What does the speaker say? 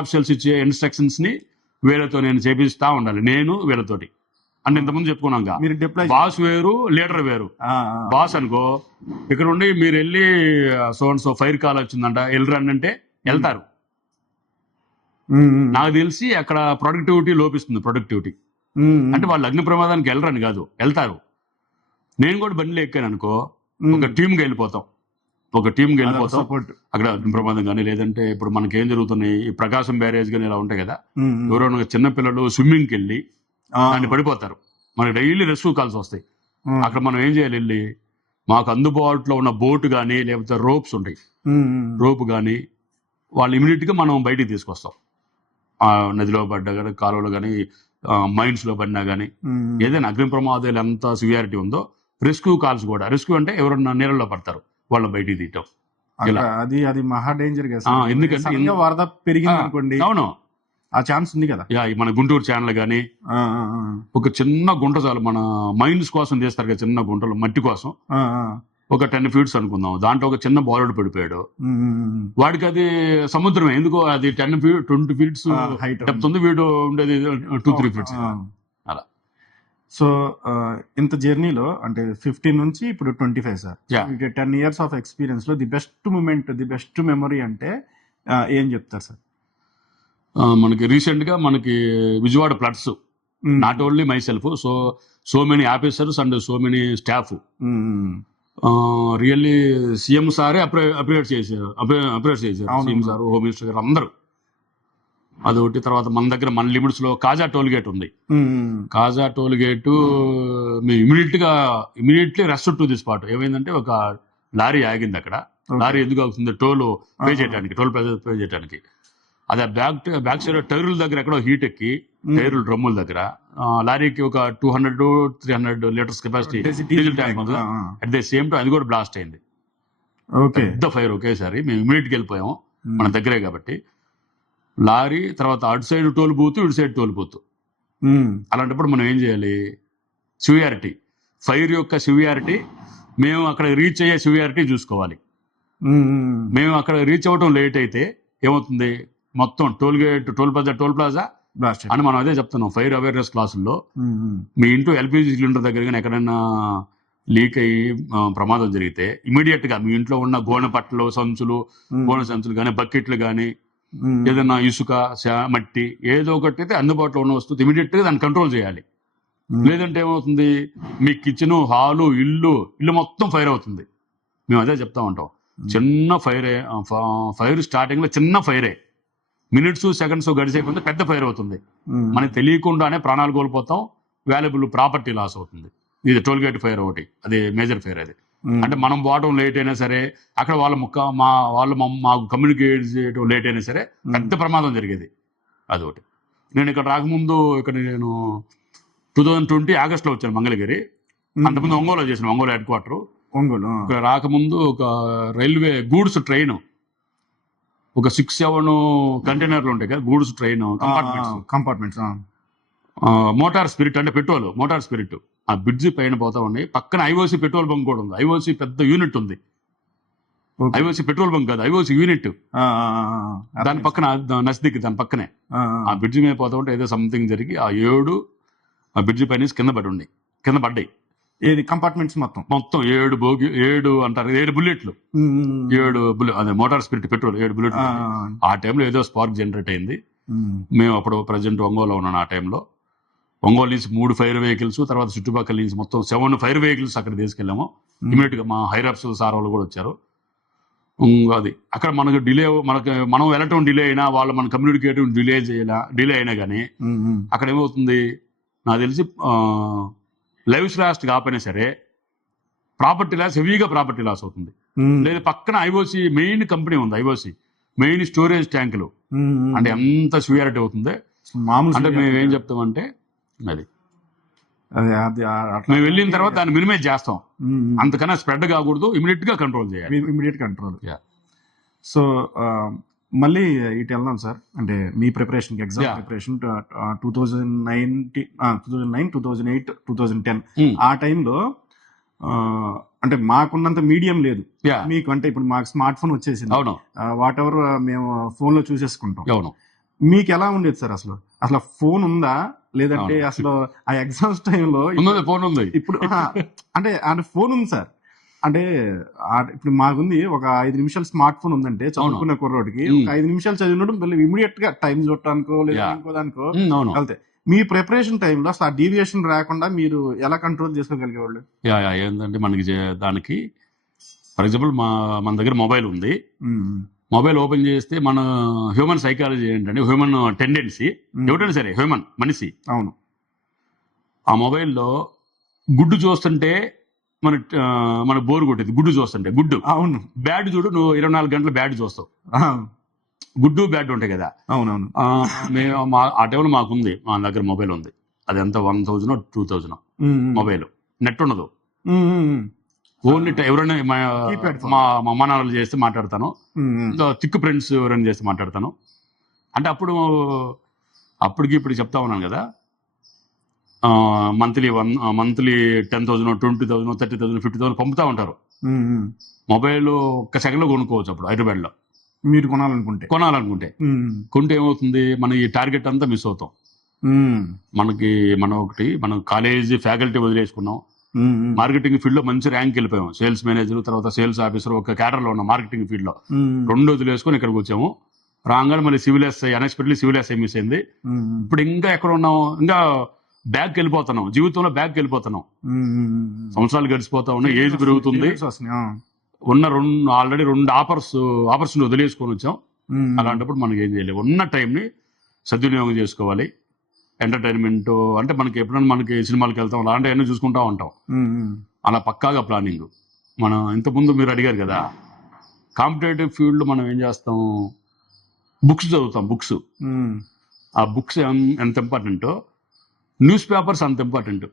Officials ఇచ్చే instructions ని వీళ్ళతో నేను చేపిస్తా ఉండాలి, నేను వీళ్ళతోటి. అంటే ఇంతకుముందు చెప్పుకున్నాక మీరు డిప్లాయ్ బాస్ వేరు, లీడర్ వేరు. బాస్ అనుకో ఇక్కడ ఉండి మీరు వెళ్ళి సో ఫైర్ కాల్ వచ్చిందంట వెళ్ళరండి అంటే వెళ్తారు. నాకు తెలిసి అక్కడ ప్రొడక్టివిటీ లోపిస్తుంది. ప్రొడక్టివిటీ అంటే వాళ్ళు అగ్ని ప్రమాదానికి వెళ్ళరని కాదు, వెళ్తారు. నేను కూడా బండిలో ఎక్కాను అనుకో ఒక టీమ్కి వెళ్ళిపోతాం. అక్కడ అగ్ని ప్రమాదం కానీ లేదంటే ఇప్పుడు మనకేం జరుగుతున్నాయి, ఈ ప్రకాశం బ్యారేజ్ కానీ ఇలా ఉంటాయి కదా, ఎవరైనా చిన్నపిల్లలు స్విమ్మింగ్కి వెళ్ళి దాన్ని పడిపోతారు, మనకి డైలీ రెస్క్యూ కాల్స్ వస్తాయి. అక్కడ మనం ఏం చేయాలి, వెళ్ళి మాకు అందుబాటులో ఉన్న బోటు కానీ లేకపోతే రోప్స్ ఉంటాయి, రోప్ కానీ వాళ్ళు ఇమీడియట్ గా మనం బయటికి తీసుకొస్తాం. ఆ నదిలో పడ్డా కానీ కాలువలో కానీ మైన్స్ లో పడినా కానీ ఏదైనా అగ్ని ప్రమాదాలు ఎంత సివియారిటీ ఉందో రెస్క్యూ కాల్స్ కూడా. రెస్క్యూ అంటే ఎవరన్నా నీళ్ళలో పడతారు వాళ్ళని బయటికి తీయటం. అది మహా డేంజర్ కదా, ఎందుకంటే వరద పెరిగింది అనుకోండి, అవును ఆ ఛాన్స్ ఉంది కదా. మన గుంటూరు ఛానల్ గానీ ఒక చిన్న గుంట చాలు, మన మైన్స్ కోసం చేస్తారు కదా చిన్న గుంటలు మట్టి కోసం, ఒక 10 feet అనుకుందాం, దాంట్లో ఒక చిన్న బాలుడు పడిపోయాడు, వాడికి అది సముద్రమే. ఎందుకో అది 10 feet 20 feet హైట్ డెప్త్ ఉంది, వీడు ఉండేది 2-3 feet అలా. సో ఇంత జర్నీలో అంటే 15 నుంచి ఇప్పుడు 25 సార్, 10 years ఆఫ్ ఎక్స్పీరియన్స్ లో the best moment, the best memory అంటే ఏం చెప్తారు సార్? మనకి రీసెంట్ గా మనకి Vijayawada floods, not only myself, so many officers and so many staff, really CM సారే అప్రియేట్ చేశారు. సీఎం సార్, హోమ్ మినిస్టర్ గారు అందరూ. అదొకటి. తర్వాత మన దగ్గర మన లిమిట్స్ లో కాజా టోల్ గేట్ ఉంది. కాజా టోల్ గేట్ మేము immediately rest to the spot. ఏమైందంటే ఒక లారీ ఆగింది అక్కడ. లారీ ఎందుకు ఆగుతుంది, టోల్ పే చేయడానికి. అది బ్యాక్ సైడ్ టైర్ల దగ్గర ఎక్కడో హీట్ ఎక్కి, టైర్లు డ్రమ్ముల దగ్గర లారీకి ఒక 200-300 లీటర్స్ కెపాసిటీ డీజిల్ ట్యాంక్ ఉంది. అట్ ద సేమ్ టైం అది కూడా బ్లాస్ట్ అయింది. పెద్ద ఫైర్ ఒకేసారి. మేము ఇమీడియట్గా వెళ్ళిపోయాము, మన దగ్గరే కాబట్టి. లారీ తర్వాత అటు సైడ్ టోల్ బూత్, ఇటు సైడ్ టోల్ బూత్. అలాంటప్పుడు మనం ఏం చేయాలి, సివియారిటీ, ఫైర్ యొక్క సివియారిటీ, మేము అక్కడ రీచ్ అయ్యే సివియారిటీ చూసుకోవాలి. మేము అక్కడ రీచ్ అవ్వటం లేట్ అయితే ఏమవుతుంది, మొత్తం టోల్ గేట్, టోల్ ప్లాజా అని మనం అదే చెప్తున్నాం ఫైర్ అవేర్నెస్ క్లాసుల్లో. మీ ఇంట్లో ఎల్పిజి సిలిండర్ దగ్గర కానీ ఎక్కడైనా లీక్ అయ్యి ప్రమాదం జరిగితే ఇమీడియట్ గా మీ ఇంట్లో ఉన్న గోనె సంచులు కానీ బకెట్లు కానీ ఏదైనా ఇసుక, మట్టి ఏదో ఒకటి అయితే అందుబాటులో ఉన్న వస్తువు ఇమీడియట్ గా దాన్ని కంట్రోల్ చేయాలి. లేదంటే ఏమవుతుంది, మీ కిచెన్, హాలు, ఇల్లు మొత్తం ఫైర్ అవుతుంది. మేము అదే చెప్తా ఉంటాం, చిన్న ఫైర్ స్టార్టింగ్ లో చిన్న ఫైరే, మినిట్స్ సెకండ్స్ గడిచేయకుండా పెద్ద ఫైర్ అవుతుంది. మనకి తెలియకుండానే ప్రాణాలు కోల్పోతాం, వాల్యుబుల్ ప్రాపర్టీ లాస్ అవుతుంది. ఇది టోల్ గేట్ ఫైర్ ఒకటి, అది మేజర్ ఫైర్. అది అంటే మనం పోవటం లేట్ అయినా సరే, అక్కడ వాళ్ళు మాకు కమ్యూనికేట్ చేయడం లేట్ అయినా సరే పెద్ద ప్రమాదం జరిగేది. అదొకటి. నేను ఇక్కడ రాకముందు, నేను 2020 ఆగస్టులో వచ్చాను మంగళగిరి. అంతకుముందు ఒంగోలు చేసిన, ఒంగోలు హెడ్ క్వార్టర్. ఇక్కడ రాకముందు ఒక రైల్వే గూడ్స్ ట్రైన్, ఒక 6-7 కంటైనర్లు ఉంటాయి కదా, goods train compartments, motor spirit అంటే పెట్రోల్, మోటార్ స్పిరిట్ ఆ బ్రిడ్జి పైన పోతా ఉన్నాయి. పక్కన ఐఓసి పెట్రోల్ బంక్ కూడా ఉంది. ఐఓసి పెద్ద యూనిట్ ఉంది. ఐఓసి పెట్రోల్ బంక్ కాదు, ఐఓసి యూనిట్. దాని పక్కన నస్దిక్, దాని పక్కనే ఆ బ్రిడ్జి మీద పోతా ఉంటే ఏదో సంథింగ్ జరిగి ఆ బ్రిడ్జి పైన కింద పడ్డాయి. ఏది కంపార్ట్మెంట్స్ మొత్తం 7 అంటారు, 7 బుల్లెట్లు, 7 అదే మోటార్ స్పిరిట్ పెట్రోల్ 7 బుల్లెట్లు. ఆ టైంలో ఏదో స్పార్క్ జనరేట్ అయింది. మేము అప్పుడు ప్రజెంట్ ఒంగోలు ఉన్నాను. ఆ టైంలో ఒంగోలు నుంచి 3 ఫైర్ వెహికల్స్, తర్వాత చుట్టుపక్కల నుంచి మొత్తం 7 ఫైర్ వెహికల్స్ అక్కడ తీసుకెళ్ళాము. ఇమీడియట్ గా మా హైరాప్స్ సార్ వాళ్ళు కూడా వచ్చారు. అది అక్కడ మనకు మనం వెళ్ళటం డిలే అయినా, వాళ్ళు మన కమ్యూనికేటివ్ డిలే అయినా కానీ అక్కడ ఏమవుతుంది, నాకు తెలిసి లైవ్స్ లాస్ట్ కాకపోయినా సరే హెవీగా ప్రాపర్టీ లాస్ అవుతుంది. లేదా పక్కన ఐఓసి మెయిన్ కంపెనీ ఉంది, ఐఓసి మెయిన్ స్టోరేజ్ ట్యాంకులు, అంటే ఎంత సివియారిటీ అవుతుంది. అంటే మేము ఏం చెప్తామంటే అది మేము వెళ్ళిన తర్వాత దాన్ని మినిమైజ్ చేస్తాం, అంతకన్నా స్ప్రెడ్ కాకూడదు, ఇమీడియట్ గా కంట్రోల్ చేయాలి. సో మళ్ళీ ఇటు వెళ్దాం సార్, అంటే మీ ప్రిపరేషన్, ఎగ్జామ్ ప్రిపరేషన్ 2009, 2008, 2010 ఆ టైంలో అంటే మాకున్నంత మీడియం లేదు మీకు. అంటే ఇప్పుడు మాకు స్మార్ట్ ఫోన్ వచ్చేసింది, వాట్ ఎవర్ మేము ఫోన్ లో చూసేసుకుంటాం. మీకు ఎలా ఉండేది సార్ అసలు? అసలు ఫోన్ ఉందా? లేదంటే అసలు ఆ ఎగ్జామ్స్ టైంలో ఫోన్ ఉంది ఇప్పుడు అంటే ఫోన్ ఉంది సార్. అంటే ఇప్పుడు మాకుంది ఒక 5 నిమిషాలు స్మార్ట్ ఫోన్ ఉందంటే చదువుకున్న కుర్రోడికి ఒక 5 నిమిషాలు చదివినప్పుడు ఇమీడియట్ గా టైం చూడటానికో లేదా ఇంకో దానికో వెళ్తే మీ ప్రిపరేషన్ టైంలో అసలు ఆ డీవియేషన్ రాకుండా మీరు ఎలా కంట్రోల్ చేసుకోగలిగేవాళ్ళు? ఏంటంటే మనకి దానికి ఫర్ ఎగ్జాంపుల్ మన దగ్గర మొబైల్ ఉంది. మొబైల్ ఓపెన్ చేస్తే మన హ్యూమన్ సైకాలజీ ఏంటంటే హ్యూమన్ టెండెన్సీ ఎవరైనా సరే హ్యూమన్ మనిషి. అవును. ఆ మొబైల్లో గుడ్డు చూస్తుంటే మన బోర్ కొట్టేది గుడ్డు చూస్తుంటే. గుడ్డు అవును. బ్యాడ్ చూడు, నువ్వు 24 గంటలు బ్యాడ్ చూస్తావు. గుడ్డు బ్యాడ్ ఉంటాయి కదా. అవునవును. మేము ఆ టైంలో మాకుంది, మా దగ్గర మొబైల్ ఉంది. అది ఎంత 1000 2000 మొబైల్. నెట్ ఉండదు. ఓన్లీ ఎవరైనా మా అమ్మ నాన్నలు చేస్తే మాట్లాడతాను, తిక్కు ఫ్రెండ్స్ ఎవరైనా చేస్తే మాట్లాడతాను. అంటే అప్పటికి ఇప్పుడు చెప్తా ఉన్నాను కదా, మంత్లీ 10,000 20,000 30,000 50,000 పంపుతా ఉంటారు. మొబైల్ ఒక్క సెకండ్లో కొనుక్కోవచ్చు అప్పుడు హైదరాబాద్లో మీరు కొనాలనుకుంటే. కొంటే ఏమవుతుంది, మన ఈ టార్గెట్ అంతా మిస్ అవుతాం. మనం కాలేజీ ఫ్యాకల్టీ వదిలేసుకున్నాం, మార్కెటింగ్ ఫీల్డ్ లో మంచి ర్యాంక్ వెళ్ళిపోయాం. సేల్స్ మేనేజర్, తర్వాత సేల్స్ ఆఫీసర్, ఒక క్యాడర్ లో ఉన్నాం మార్కెటింగ్ ఫీల్డ్ లో. 2 వదిలేసుకొని ఇక్కడికి వచ్చాము. రాగానే మళ్ళీ అన్ఎక్స్పెక్టెడ్లీ సివిల్ ఎస్ఐ మిస్ అయింది. ఇప్పుడు ఇంకా ఎక్కడ ఉన్నాం, ఇంకా బ్యాక్ వెళ్ళిపోతున్నాం, జీవితంలో బ్యాక్ వెళ్ళిపోతున్నాం. సంవత్సరాలు గడిచిపోతా ఉన్నాయి, ఏజ్ పెరుగుతుంది. ఆల్రెడీ 2 ఆపర్చునిటీ వదిలేసుకొని వచ్చాం. అలాంటప్పుడు మనకి ఏం చేయలేదు, ఉన్న టైంని సద్వినియోగం చేసుకోవాలి. ఎంటర్టైన్మెంట్ అంటే మనకి ఎప్పుడైనా మనకి సినిమాలకు వెళ్తాం, అలాంటివన్నీ చూసుకుంటా ఉంటాం. అలా పక్కాగా ప్లానింగ్. మనం ఇంతకుముందు మీరు అడిగారు కదా, కాంపిటేటివ్ ఫీల్డ్ మనం ఏం చేస్తాం, బుక్స్ చదువుతాం. ఆ బుక్స్ ఎంత ఇంపార్టెంటో న్యూస్ పేపర్స్ అంత ఇంపార్టెంట్.